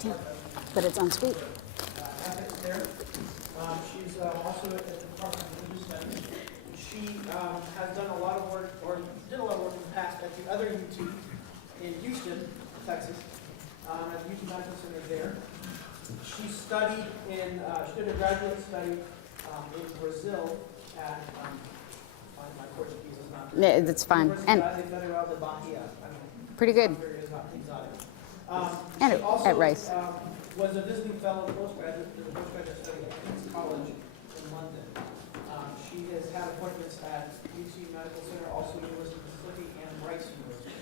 too, but it's on sweet. There. She's also at the Department of Religious Studies. She has done a lot of work, or did a lot of work in the past at the other UT in Houston, Texas, at the UT Medical Center there. She studied she did a graduate study in Brazil at, my Portuguese is not. Yeah, that's fine. And pretty good. And she also, at Rice. Was a visiting fellow in the postgraduate study at King's College in London. She has had appointments at UT Medical Center, also University of Mississippi, and Rice University.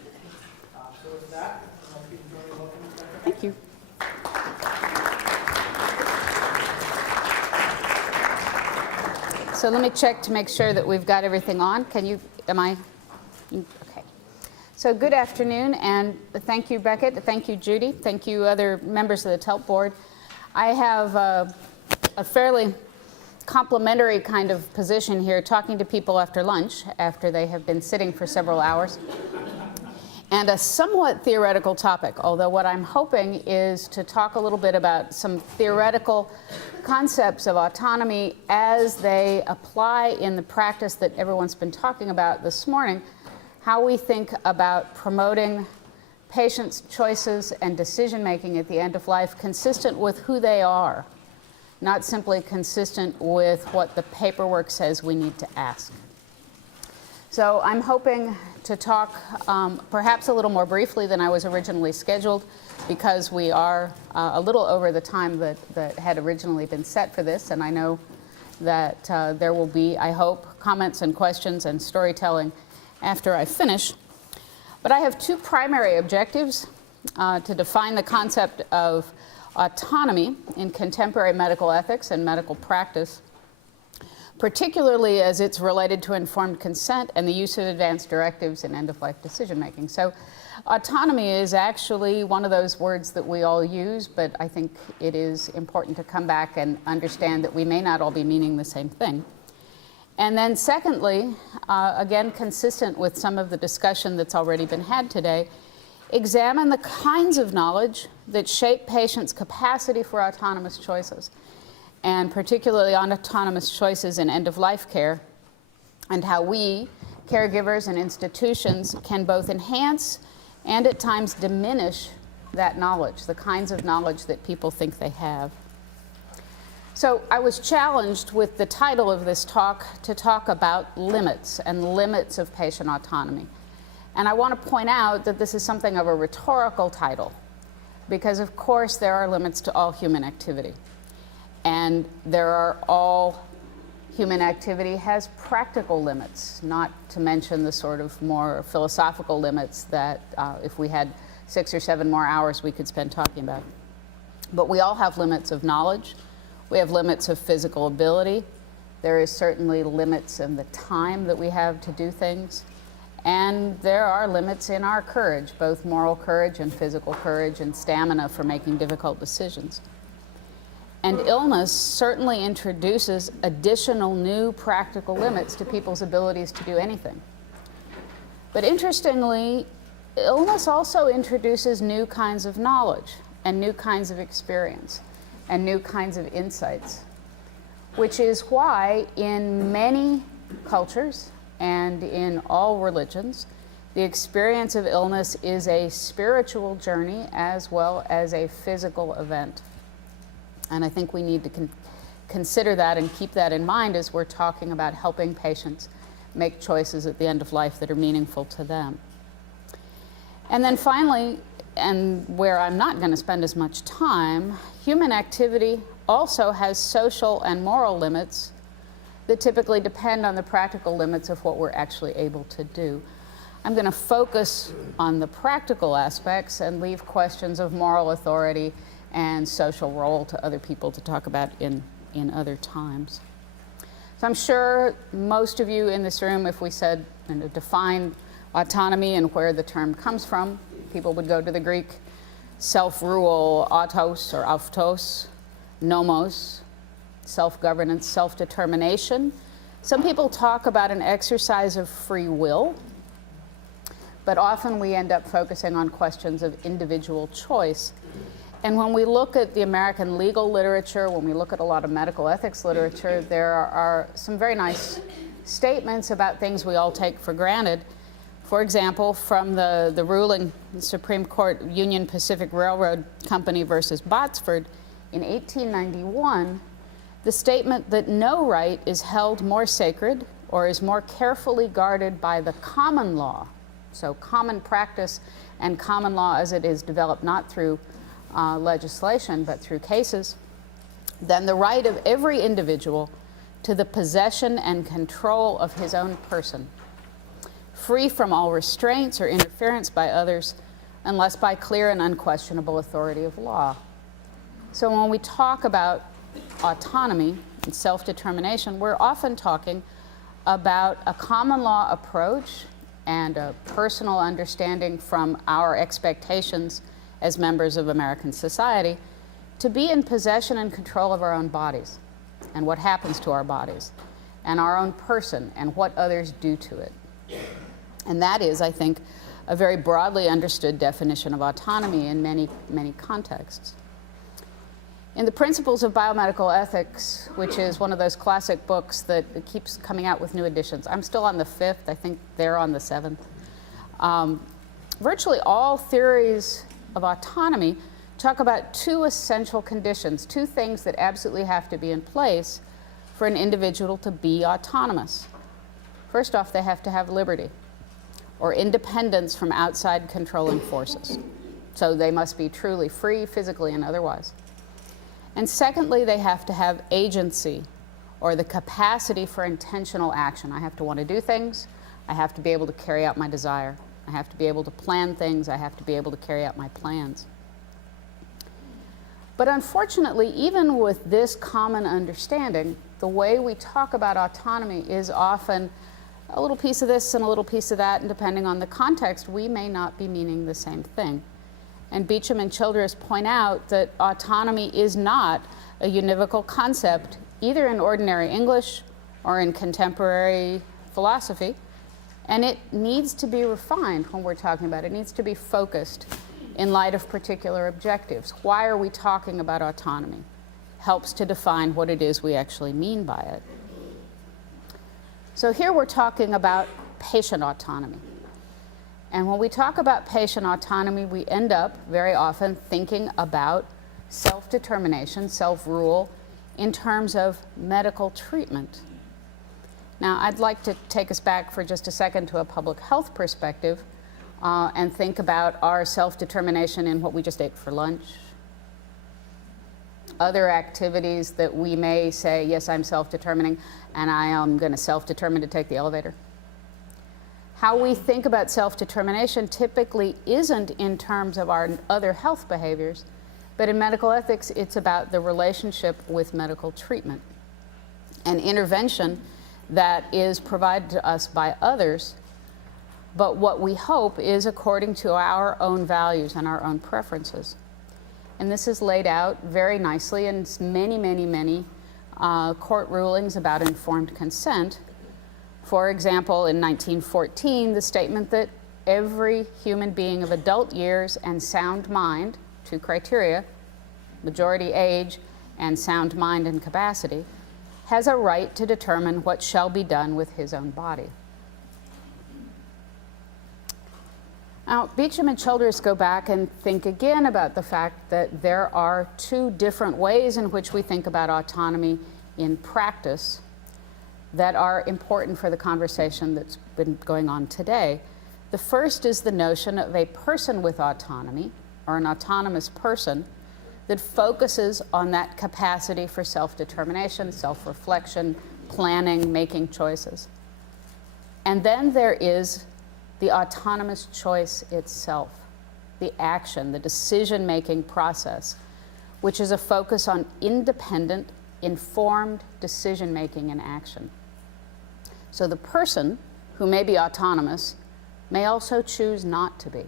So with that, I'll keep joining. Welcome. Thank you. So let me check to make sure that we've got everything on. Okay. So good afternoon, and thank you, Beckett. Thank you, Judy. Thank you, other members of the TELP board. I have a fairly complimentary kind of position here, talking to people after lunch, after they have been sitting for several hours, and a somewhat theoretical topic, although what I'm hoping is to talk a little bit about some theoretical concepts of autonomy as they apply in the practice that everyone's been talking about this morning, how we think about promoting patients' choices and decision-making at the end of life consistent with who they are, not simply consistent with what the paperwork says we need to ask. So I'm hoping to talk perhaps a little more briefly than I was originally scheduled, because we are a little over the time that had originally been set for this, and I know that there will be, I hope, comments and questions and storytelling after I finish. But I have two primary objectives: to define the concept of autonomy in contemporary medical ethics and medical practice, particularly as it's related to informed consent and the use of advanced directives in end-of-life decision-making. So autonomy is actually one of those words that we all use, but I think it is important to come back and understand that we may not all be meaning the same thing. And then secondly, again, consistent with some of the discussion that's already been had today, examine the kinds of knowledge that shape patients' capacity for autonomous choices, and particularly on autonomous choices in end-of-life care, and how we, caregivers and institutions, can both enhance and at times diminish that knowledge, the kinds of knowledge that people think they have. So I was challenged with the title of this talk to talk about limits and limits of patient autonomy. And I want to point out that this is something of a rhetorical title, because of course there are limits to all human activity. And all human activity has practical limits, not to mention the sort of more philosophical limits that if we had 6 or 7 more hours we could spend talking about. But we all have limits of knowledge. We have limits of physical ability. There is certainly limits in the time that we have to do things. And there are limits in our courage, both moral courage and physical courage and stamina for making difficult decisions. And illness certainly introduces additional new practical limits to people's abilities to do anything. But interestingly, illness also introduces new kinds of knowledge and new kinds of experience and new kinds of insights, which is why in many cultures and in all religions, the experience of illness is a spiritual journey as well as a physical event. And I think we need to consider that and keep that in mind as we're talking about helping patients make choices at the end of life that are meaningful to them. And then finally, and where I'm not going to spend as much time, human activity also has social and moral limits that typically depend on the practical limits of what we're actually able to do. I'm going to focus on the practical aspects and leave questions of moral authority and social role to other people to talk about in other times. So I'm sure most of you in this room, if we said define autonomy and where the term comes from, people would go to the Greek self-rule, autos or autos, nomos, self-governance, self-determination. Some people talk about an exercise of free will, but often we end up focusing on questions of individual choice. And when we look at the American legal literature, when we look at a lot of medical ethics literature, there are some very nice statements about things we all take for granted. For example, from the ruling Supreme Court Union Pacific Railroad Company versus Botsford in 1891, the statement that no right is held more sacred or is more carefully guarded by the common law, so common practice and common law as it is developed not through legislation but through cases, than the right of every individual to the possession and control of his own person, free from all restraints or interference by others, unless by clear and unquestionable authority of law. So when we talk about autonomy and self-determination, we're often talking about a common law approach and a personal understanding from our expectations as members of American society to be in possession and control of our own bodies and what happens to our bodies and our own person and what others do to it. And that is, I think, a very broadly understood definition of autonomy in many, many contexts. In the Principles of Biomedical Ethics, which is one of those classic books that keeps coming out with new editions, I'm still on the 5th, I think they're on the 7th. Virtually all theories of autonomy talk about two essential conditions, two things that absolutely have to be in place for an individual to be autonomous. First off, they have to have liberty, or independence from outside controlling forces. So they must be truly free, physically and otherwise. And secondly, they have to have agency, or the capacity for intentional action. I have to want to do things. I have to be able to carry out my desire. I have to be able to plan things. I have to be able to carry out my plans. But unfortunately, even with this common understanding, the way we talk about autonomy is often a little piece of this and a little piece of that, and depending on the context, we may not be meaning the same thing. And Beecham and Childress point out that autonomy is not a univocal concept, either in ordinary English or in contemporary philosophy, and it needs to be refined when we're talking about it. It needs to be focused in light of particular objectives. Why are we talking about autonomy? Helps to define what it is we actually mean by it. So here we're talking about patient autonomy. And when we talk about patient autonomy, we end up very often thinking about self-determination, self-rule, in terms of medical treatment. Now, I'd like to take us back for just a second to a public health perspective and think about our self-determination in what we just ate for lunch, other activities that we may say, yes, I'm self-determining, and I am going to self-determine to take the elevator. How we think about self-determination typically isn't in terms of our other health behaviors, but in medical ethics, it's about the relationship with medical treatment and intervention that is provided to us by others, but what we hope is according to our own values and our own preferences. And this is laid out very nicely in many court rulings about informed consent. For example, in 1914, the statement that every human being of adult years and sound mind, two criteria, majority age and sound mind and capacity, has a right to determine what shall be done with his own body. Now, Beecham and Childress go back and think again about the fact that there are two different ways in which we think about autonomy in practice that are important for the conversation that's been going on today. The first is the notion of a person with autonomy, or an autonomous person, that focuses on that capacity for self-determination, self-reflection, planning, making choices. And then there is the autonomous choice itself, the action, the decision-making process, which is a focus on independent, informed decision-making and action. So the person who may be autonomous may also choose not to be.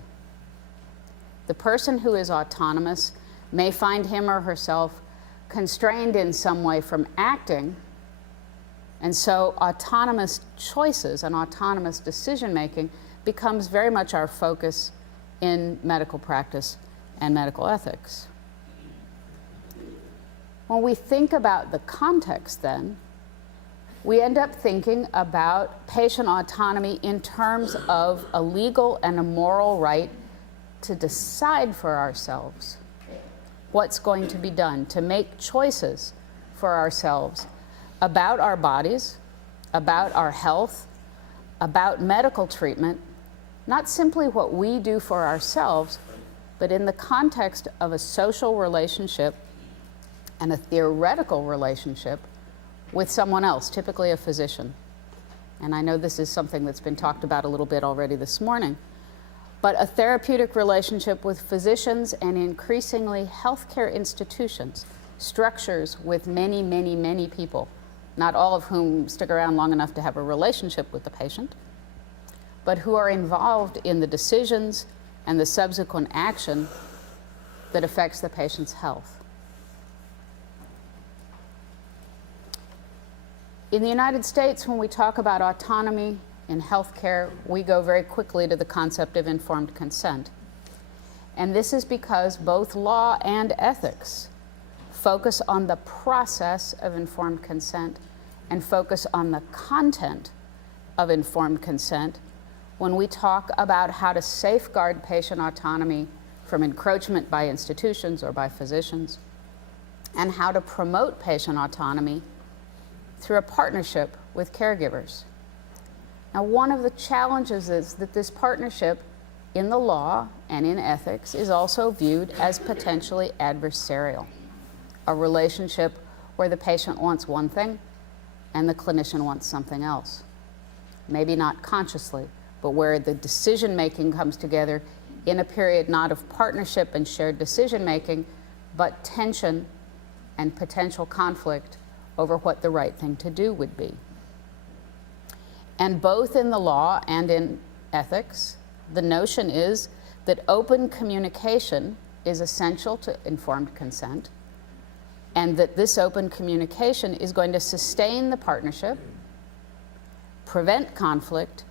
The person who is autonomous may find him or herself constrained in some way from acting, and so autonomous choices and autonomous decision-making becomes very much our focus in medical practice and medical ethics. When we think about the context then, we end up thinking about patient autonomy in terms of a legal and a moral right to decide for ourselves what's going to be done, to make choices for ourselves about our bodies, about our health, about medical treatment, not simply what we do for ourselves, but in the context of a social relationship and a theoretical relationship with someone else, typically a physician. And I know this is something that's been talked about a little bit already this morning, but a therapeutic relationship with physicians and increasingly healthcare institutions, structures with many, many, many people, not all of whom stick around long enough to have a relationship with the patient, but who are involved in the decisions and the subsequent action that affects the patient's health. In the United States, when we talk about autonomy in healthcare, we go very quickly to the concept of informed consent. And this is because both law and ethics focus on the process of informed consent and focus on the content of informed consent when we talk about how to safeguard patient autonomy from encroachment by institutions or by physicians, and how to promote patient autonomy through a partnership with caregivers. Now, one of the challenges is that this partnership in the law and in ethics is also viewed as potentially adversarial, a relationship where the patient wants one thing and the clinician wants something else. Maybe not consciously, but where the decision-making comes together in a period not of partnership and shared decision-making, but tension and potential conflict over what the right thing to do would be. And both in the law and in ethics, the notion is that open communication is essential to informed consent, and that this open communication is going to sustain the partnership, prevent conflict,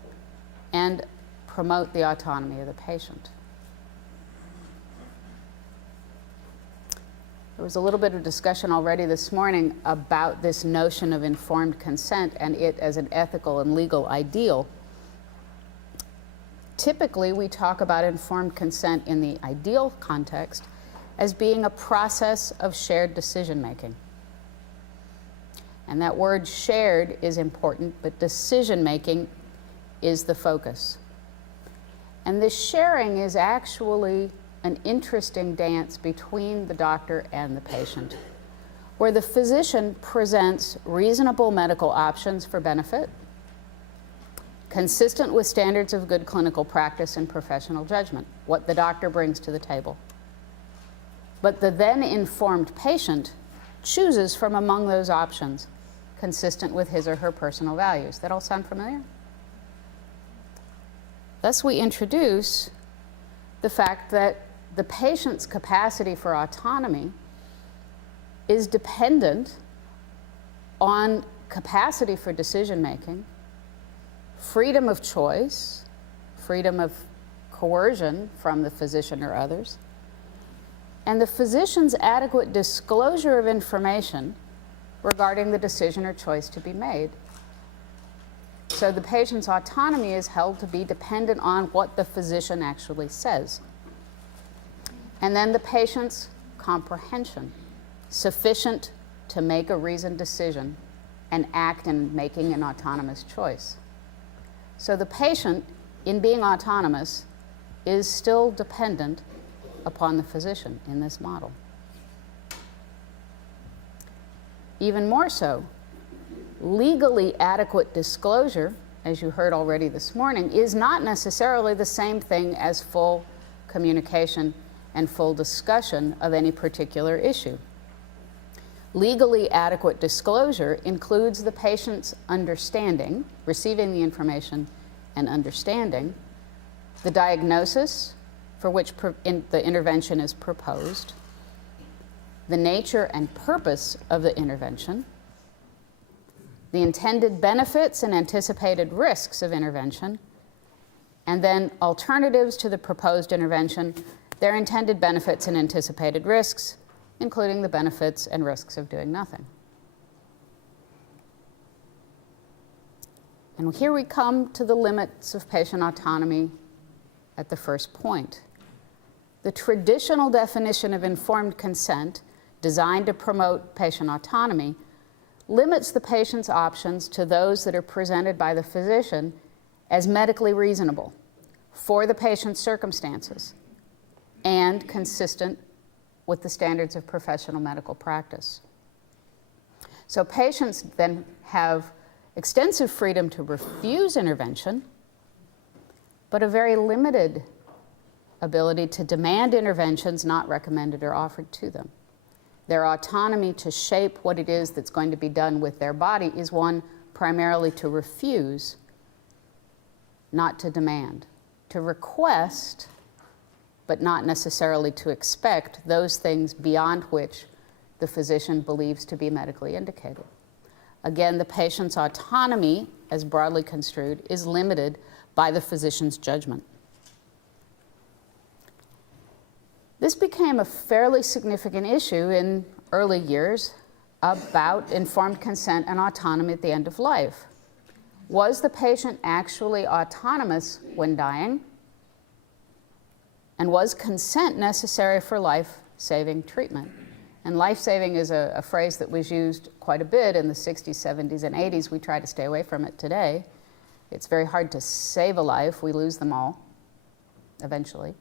and promote the autonomy of the patient. There was a little bit of discussion already this morning about this notion of informed consent and it as an ethical and legal ideal. Typically, we talk about informed consent in the ideal context as being a process of shared decision-making. And that word shared is important, but decision-making is the focus. And this sharing is actually an interesting dance between the doctor and the patient, where the physician presents reasonable medical options for benefit, consistent with standards of good clinical practice and professional judgment, what the doctor brings to the table. But the then informed patient chooses from among those options, consistent with his or her personal values. That all sound familiar? Thus, we introduce the fact that the patient's capacity for autonomy is dependent on capacity for decision-making, freedom of choice, freedom of coercion from the physician or others, and the physician's adequate disclosure of information regarding the decision or choice to be made. So the patient's autonomy is held to be dependent on what the physician actually says. And then the patient's comprehension, sufficient to make a reasoned decision and act in making an autonomous choice. So the patient, in being autonomous, is still dependent upon the physician in this model. Even more so, legally adequate disclosure, as you heard already this morning, is not necessarily the same thing as full communication and full discussion of any particular issue. Legally adequate disclosure includes the patient's understanding, receiving the information and understanding, the diagnosis for which the intervention is proposed, the nature and purpose of the intervention, the intended benefits and anticipated risks of intervention, and then alternatives to the proposed intervention, their intended benefits and anticipated risks, including the benefits and risks of doing nothing. And here we come to the limits of patient autonomy at the first point. The traditional definition of informed consent, designed to promote patient autonomy, limits the patient's options to those that are presented by the physician as medically reasonable for the patient's circumstances and consistent with the standards of professional medical practice. So patients then have extensive freedom to refuse intervention, but a very limited ability to demand interventions not recommended or offered to them. Their autonomy to shape what it is that's going to be done with their body is one primarily to refuse, not to demand, to request, but not necessarily to expect those things beyond which the physician believes to be medically indicated. Again, the patient's autonomy, as broadly construed, is limited by the physician's judgment. This became a fairly significant issue in early years about informed consent and autonomy at the end of life. Was the patient actually autonomous when dying? And was consent necessary for life-saving treatment? And life-saving is a phrase that was used quite a bit in the 60s, 70s, and 80s. We try to stay away from it today. It's very hard to save a life. We lose them all, eventually.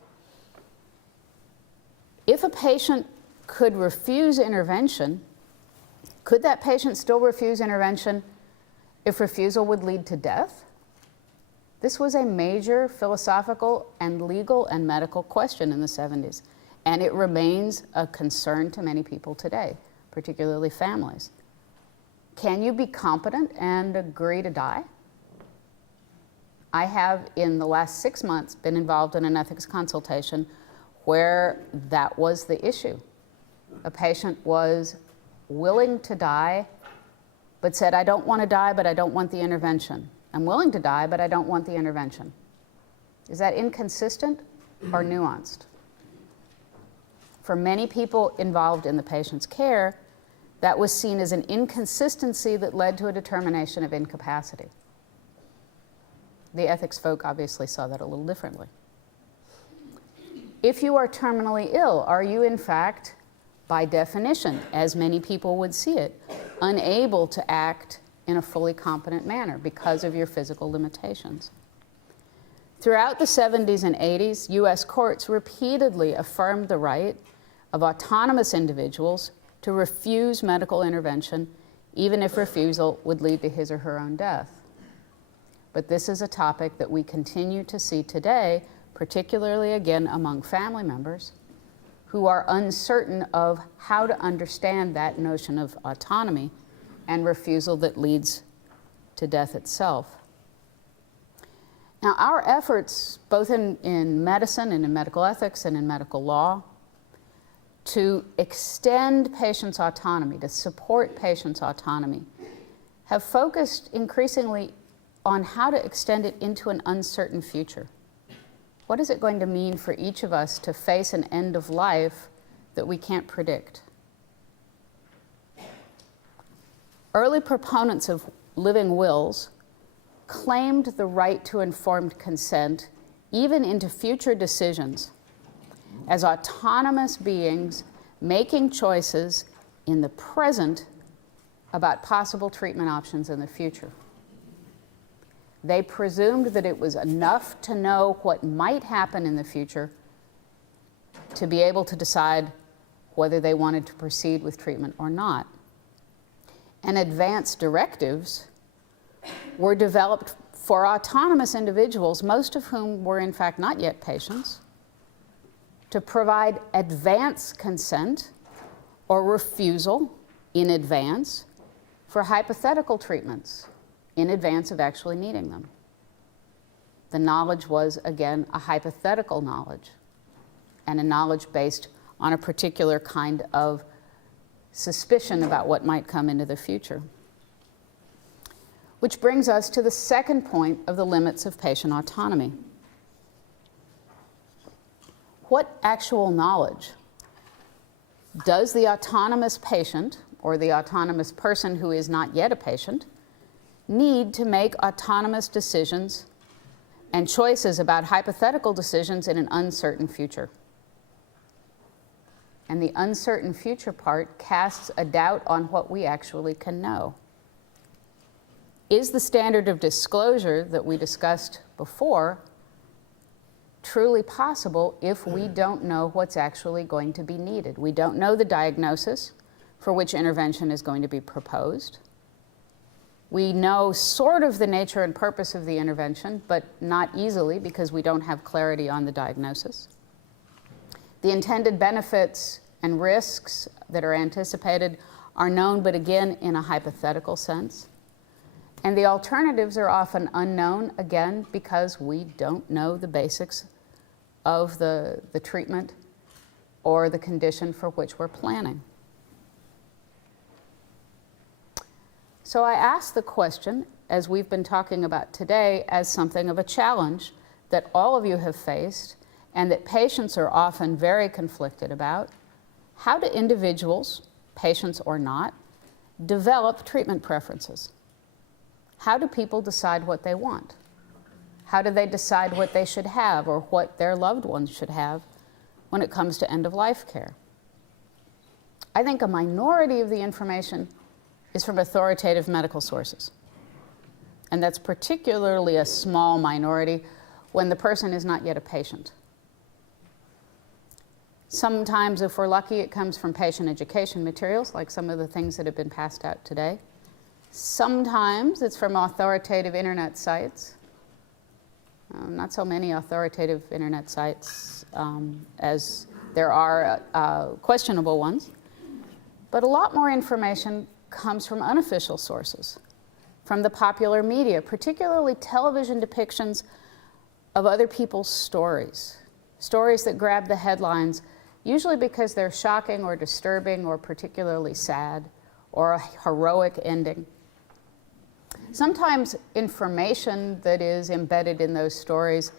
If a patient could refuse intervention, could that patient still refuse intervention if refusal would lead to death? This was a major philosophical and legal and medical question in the 70s. And it remains a concern to many people today, particularly families. Can you be competent and agree to die? I have, in the last 6 months, been involved in an ethics consultation where that was the issue. A patient was willing to die, but said, I don't want to die, but I don't want the intervention. I'm willing to die, but I don't want the intervention. Is that inconsistent or nuanced? For many people involved in the patient's care, that was seen as an inconsistency that led to a determination of incapacity. The ethics folk obviously saw that a little differently. If you are terminally ill, are you in fact, by definition, as many people would see it, unable to act in a fully competent manner because of your physical limitations? Throughout the 70s and 80s, US courts repeatedly affirmed the right of autonomous individuals to refuse medical intervention, even if refusal would lead to his or her own death. But this is a topic that we continue to see today, particularly again among family members who are uncertain of how to understand that notion of autonomy and refusal that leads to death itself. Now, our efforts, both in medicine and in medical ethics and in medical law, to extend patients' autonomy, to support patients' autonomy, have focused increasingly on how to extend it into an uncertain future. What is it going to mean for each of us to face an end of life that we can't predict? Early proponents of living wills claimed the right to informed consent even into future decisions as autonomous beings making choices in the present about possible treatment options in the future. They presumed that it was enough to know what might happen in the future to be able to decide whether they wanted to proceed with treatment or not. And advance directives were developed for autonomous individuals, most of whom were in fact not yet patients, to provide advance consent or refusal in advance for hypothetical treatments in advance of actually needing them. The knowledge was, again, a hypothetical knowledge and a knowledge based on a particular kind of suspicion about what might come into the future. Which brings us to the second point of the limits of patient autonomy. What actual knowledge Does the autonomous patient, or the autonomous person who is not yet a patient, need to make autonomous decisions and choices about hypothetical decisions in an uncertain future? And the uncertain future part casts a doubt on what we actually can know. Is the standard of disclosure that we discussed before truly possible if we don't know what's actually going to be needed? We don't know the diagnosis for which intervention is going to be proposed. We know sort of the nature and purpose of the intervention, but not easily because we don't have clarity on the diagnosis. The intended benefits and risks that are anticipated are known, but again, in a hypothetical sense. And the alternatives are often unknown, again, because we don't know the basics of the treatment or the condition for which we're planning. So I ask the question, as we've been talking about today, as something of a challenge that all of you have faced and that patients are often very conflicted about. How do individuals, patients or not, develop treatment preferences? How do people decide what they want? How do they decide what they should have or what their loved ones should have when it comes to end-of-life care? I think a minority of the information is from authoritative medical sources. And that's particularly a small minority when the person is not yet a patient. Sometimes, if we're lucky, it comes from patient education materials, like some of the things that have been passed out today. Sometimes it's from authoritative internet sites. Not so many authoritative internet sites as there are questionable ones. But a lot more information comes from unofficial sources, from the popular media, particularly television depictions of other people's stories, stories that grab the headlines, usually because they're shocking or disturbing or particularly sad or a heroic ending. Sometimes information that is embedded in those stories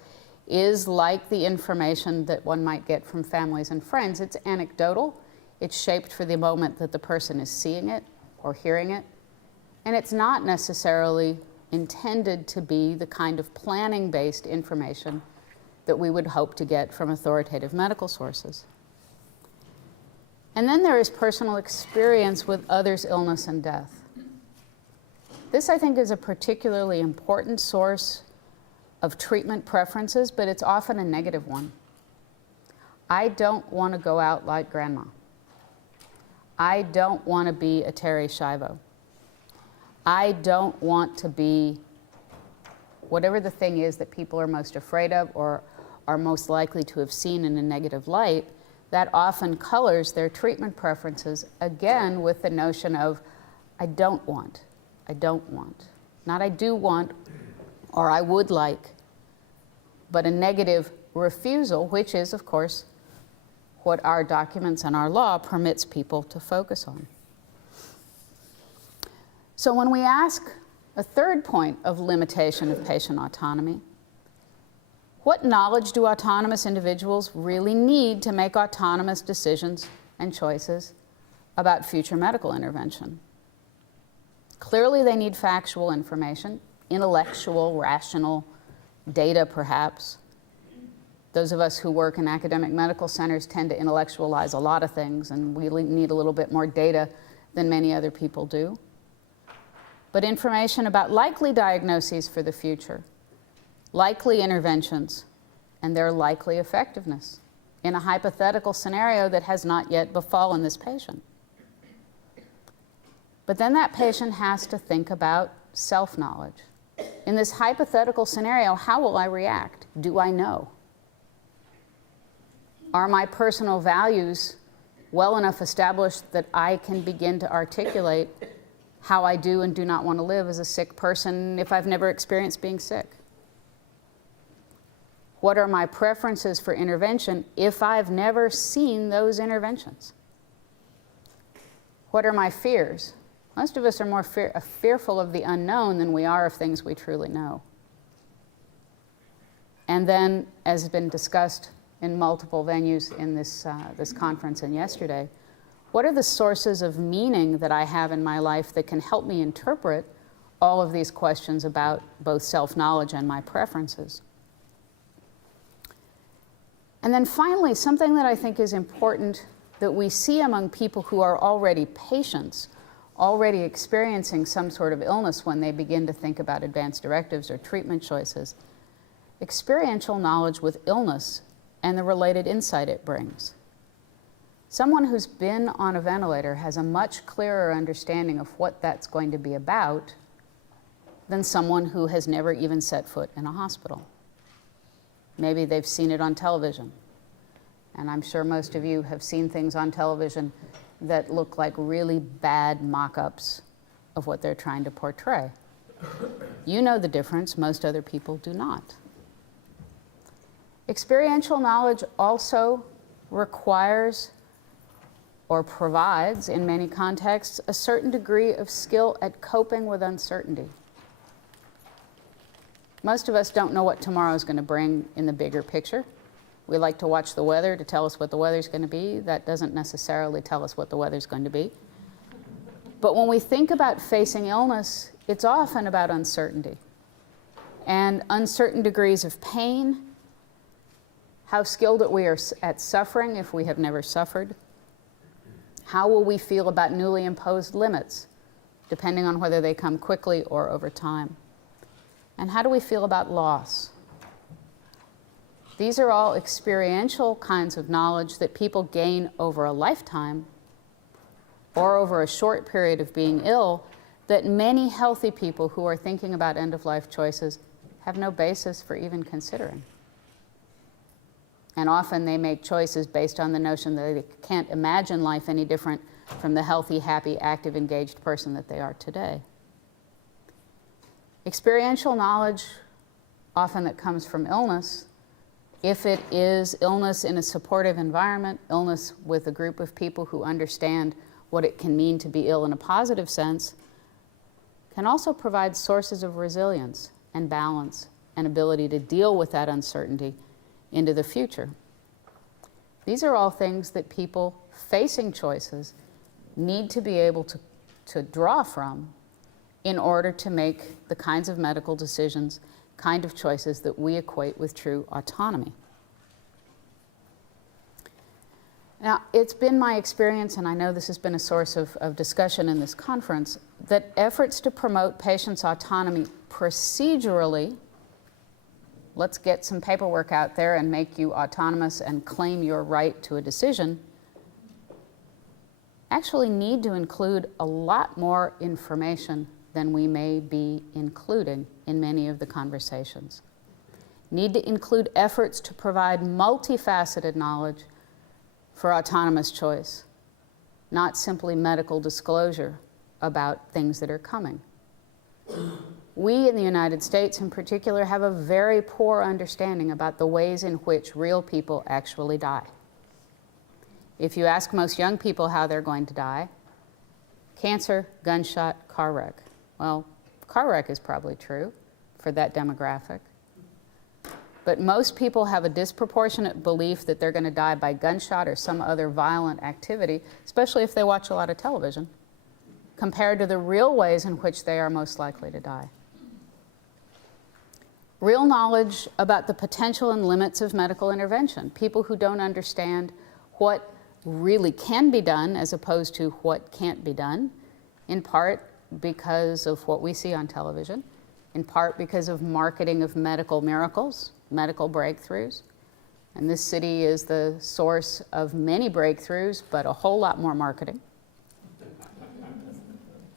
is like the information that one might get from families and friends. It's anecdotal. It's shaped for the moment that the person is seeing it or hearing it. And it's not necessarily intended to be the kind of planning-based information that we would hope to get from authoritative medical sources. And then there is personal experience with others' illness and death. This, I think, is a particularly important source of treatment preferences, but it's often a negative one. I don't want to go out like grandma. I don't want to be a Terry Schiavo. I don't want to be whatever the thing is that people are most afraid of or are most likely to have seen in a negative light. That often colors their treatment preferences, again, with the notion of, I don't want. Not I do want or I would like, but a negative refusal, which is, of course, what our documents and our law permits people to focus on. So when we ask a third point of limitation of patient autonomy, what knowledge do autonomous individuals really need to make autonomous decisions and choices about future medical intervention? Clearly, they need factual information, intellectual, rational data, perhaps. Those of us who work in academic medical centers tend to intellectualize a lot of things, and we need a little bit more data than many other people do. But information about likely diagnoses for the future, likely interventions, and their likely effectiveness in a hypothetical scenario that has not yet befallen this patient. But then that patient has to think about self-knowledge. In this hypothetical scenario, how will I react? Do I know? Are my personal values well enough established that I can begin to articulate how I do and do not want to live as a sick person if I've never experienced being sick? What are my preferences for intervention if I've never seen those interventions? What are my fears? Most of us are more fearful of the unknown than we are of things we truly know. And then, as has been discussed in multiple venues in this conference and yesterday, What are the sources of meaning that I have in my life that can help me interpret all of these questions about both self-knowledge and my preferences? And then finally, something that I think is important that we see among people who are already patients, already experiencing some sort of illness when they begin to think about advanced directives or treatment choices, experiential knowledge with illness and the related insight it brings. Someone who's been on a ventilator has a much clearer understanding of what that's going to be about than someone who has never even set foot in a hospital. Maybe they've seen it on television. And I'm sure most of you have seen things on television that look like really bad mock-ups of what they're trying to portray. You know the difference, most other people do not. Experiential knowledge also requires or provides, in many contexts, a certain degree of skill at coping with uncertainty. Most of us don't know what tomorrow is going to bring in the bigger picture. We like to watch the weather to tell us what the weather's going to be. That doesn't necessarily tell us what the weather's going to be. But when we think about facing illness, it's often about uncertainty and uncertain degrees of pain, how skilled we are at suffering if we have never suffered. How will we feel about newly imposed limits, depending on whether they come quickly or over time? And how do we feel about loss? These are all experiential kinds of knowledge that people gain over a lifetime or over a short period of being ill that many healthy people who are thinking about end-of-life choices have no basis for even considering. And often they make choices based on the notion that they can't imagine life any different from the healthy, happy, active, engaged person that they are today. Experiential knowledge, often that comes from illness, if it is illness in a supportive environment, illness with a group of people who understand what it can mean to be ill in a positive sense, can also provide sources of resilience and balance and ability to deal with that uncertainty into the future. These are all things that people facing choices need to be able to draw from in order to make the kinds of medical decisions, kind of choices that we equate with true autonomy. Now, it's been my experience, and I know this has been a source of discussion in this conference, that efforts to promote patients' autonomy procedurally, let's get some paperwork out there and make you autonomous and claim your right to a decision, actually need to include a lot more information than we may be including in many of the conversations. Need to include efforts to provide multifaceted knowledge for autonomous choice, not simply medical disclosure about things that are coming. We in the United States in particular have a very poor understanding about the ways in which real people actually die. If you ask most young people how they're going to die, cancer, gunshot, car wreck. Well, car wreck is probably true for that demographic. But most people have a disproportionate belief that they're going to die by gunshot or some other violent activity, especially if they watch a lot of television, compared to the real ways in which they are most likely to die. Real knowledge about the potential and limits of medical intervention. People who don't understand what really can be done as opposed to what can't be done, in part because of what we see on television, in part because of marketing of medical miracles, medical breakthroughs. And this city is the source of many breakthroughs, but a whole lot more marketing.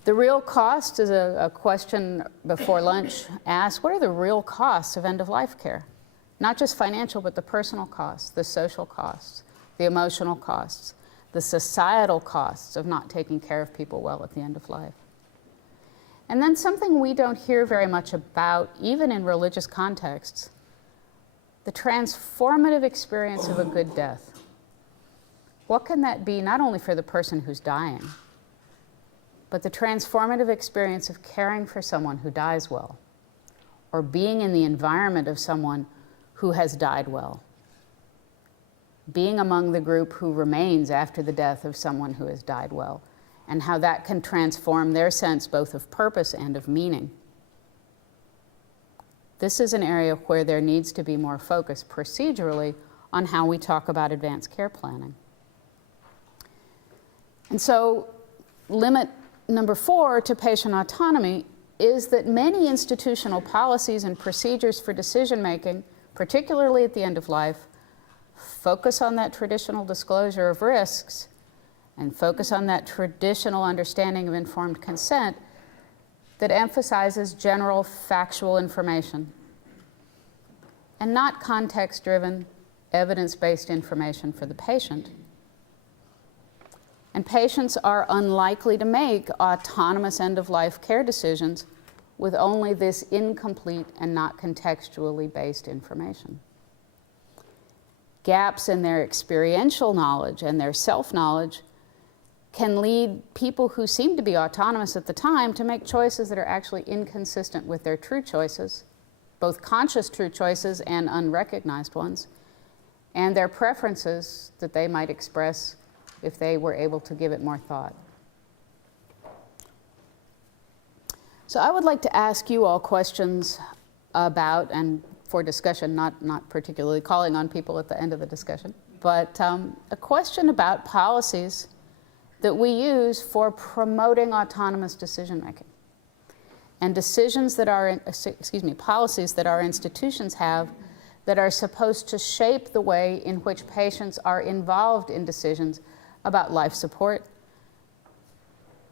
The real cost is a question before lunch asked, what are the real costs of end-of-life care? Not just financial, but the personal costs, the social costs, the emotional costs, the societal costs of not taking care of people well at the end of life. And then something we don't hear very much about, even in religious contexts, the transformative experience of a good death. What can that be, not only for the person who's dying, but the transformative experience of caring for someone who dies well, or being in the environment of someone who has died well. being among the group who remains after the death of someone who has died well, and how that can transform their sense both of purpose and of meaning. This is an area where there needs to be more focus procedurally on how we talk about advanced care planning. And so, limit number 4 to patient autonomy is that many institutional policies and procedures for decision making, particularly at the end of life, focus on that traditional disclosure of risks and focus on that traditional understanding of informed consent that emphasizes general factual information and not context-driven, evidence-based information for the patient. And patients are unlikely to make autonomous end-of-life care decisions with only this incomplete and not contextually based information. Gaps in their experiential knowledge and their self-knowledge can lead people who seem to be autonomous at the time to make choices that are actually inconsistent with their true choices, both conscious true choices and unrecognized ones, and their preferences that they might express if they were able to give it more thought. So I would like to ask you all questions about, and for discussion, not particularly calling on people at the end of the discussion, but a question about policies that we use for promoting autonomous decision making. And decisions that our, policies that our institutions have that are supposed to shape the way in which patients are involved in decisions about life support,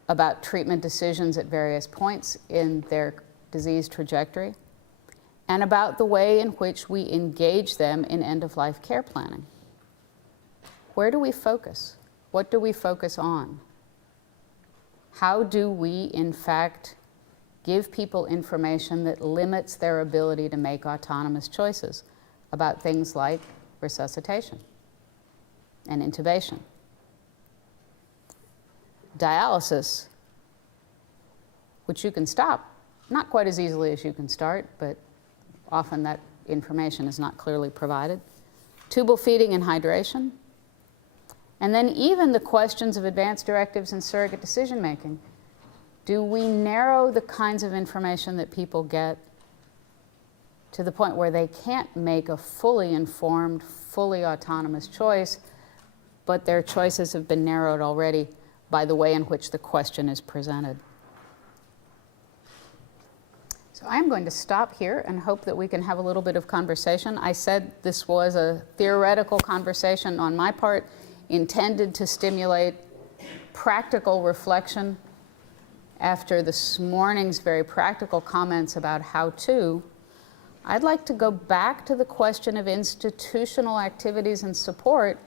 about treatment decisions at various points in their disease trajectory, and about the way in which we engage them in end-of-life care planning. Where do we focus? What do we focus on? How do we, in fact, give people information that limits their ability to make autonomous choices about things like resuscitation and intubation? Dialysis, which you can stop, not quite as easily as you can start, but often that information is not clearly provided. Tubal feeding and hydration. And then even the questions of advanced directives and surrogate decision making. Do we narrow the kinds of information that people get to the point where they can't make a fully informed, fully autonomous choice, but their choices have been narrowed already by the way in which the question is presented? So I'm going to stop here and hope that we can have a little bit of conversation. I said this was a theoretical conversation on my part, intended to stimulate practical reflection after this morning's very practical comments about how to. I'd like to go back to the question of institutional activities and support.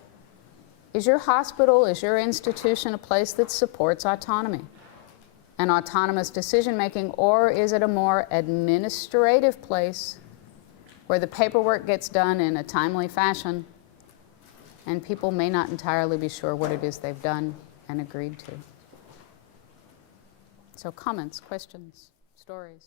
Is your hospital, is your institution a place that supports autonomy and autonomous decision-making, or is it a more administrative place where the paperwork gets done in a timely fashion and people may not entirely be sure what it is they've done and agreed to? So comments, questions, stories?